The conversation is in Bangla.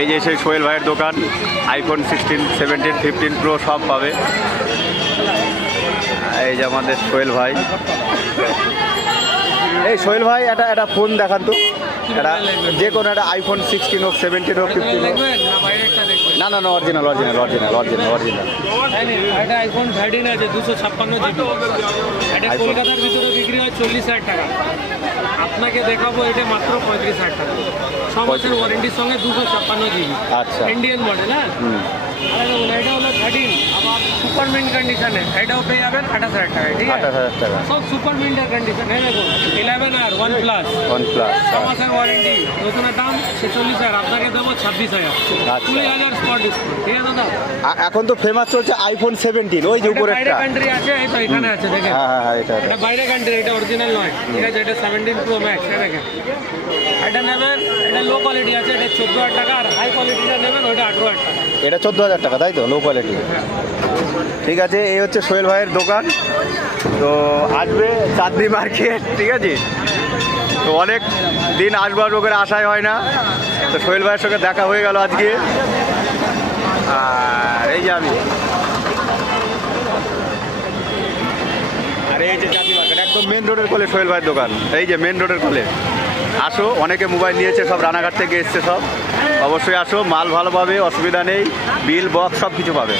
এই যে সেই সোহেল ভাইয়ের দোকান, আইফোন 16, 17, 15 প্রো সব পাবে। এই যে আমাদের সোহেল ভাই। এই সোহেল ভাই একটা ফোন দেখান তো, এটা যে কোনো একটা আইফোন 16 হোক, 17 হোক, 15 হোক। না না না, original original original original original. এটা আইফোন 13 আছে 256 জিবি। এটা কলকাতার ভিতরে বিক্রি হয় 40,000 টাকা। আপনাকে দেখাবো এটা মাত্র 35,000 টাকা। 6 মাসের ওয়ারেন্টির সঙ্গে 256 জিবি। আচ্ছা, ইন্ডিয়ান মডেল। হ্যাঁ, আর এটা হলো 13, আবার সুপার মিন্ট কন্ডিশনে এটাও পেয়ে যাবেন 28,000 টাকায়। ঠিক আছে, 28,000 টাকা সব সুপার মিন্টের কন্ডিশন। হ্যাঁ দেখুন, 11 আর 1 প্লাস, 1 প্লাস। 6 মাসের ওয়ারেন্টি। নতুনের দাম 46,000, আপনাকে দেবো 26,000। আচ্ছা। 20,000 স্পট ডিসকাউন্ট। ঠিক আছে দাদা। এখন তো ফেমাস চলছে আইফোন 17, ওই যে উপরে বাইরে কান্ট্রি আছে, এই তো এখানে আছে দেখেন। হ্যাঁ হ্যাঁ হ্যাঁ, এটা এটা বাইরে কান্ট্রি, এটা অরিজিনাল নয়। ঠিক আছে, এটা 17 প্রো ম্যাক্স। দেখেন, এটা নেবেন, এটা লো কোয়ালিটি আছে, এটা 14,000 টাকা। আর হাই কোয়ালিটিটা নেবেন, ওইটা 18,000 টাকা। এটা 14,000 টাকা, তাই তো, লো কোয়ালিটি। ঠিক আছে, এই হচ্ছে সোহেল ভাইয়ের দোকান। তো আসবে চাঁদনি মার্কেট, ঠিক আছে। তো অনেক দিন আসবার লোকের আশাই হয় না, তো সোহেল ভাইয়ের সঙ্গে দেখা হয়ে গেল আজকে। আর এই যে আমি, আর এই যে চাঁদনি মার্কেট, একদম মেন রোডের কোলে সোহেল ভাইয়ের দোকান। এই যে মেন রোডের কোলে আসো, অনেকে মোবাইল নিয়েছে, সব রানাঘাট থেকে এসছে সব। অবশ্যই আসো, মাল ভালো পাবে, অসুবিধা নেই, বিল বক্স সব কিছু পাবে।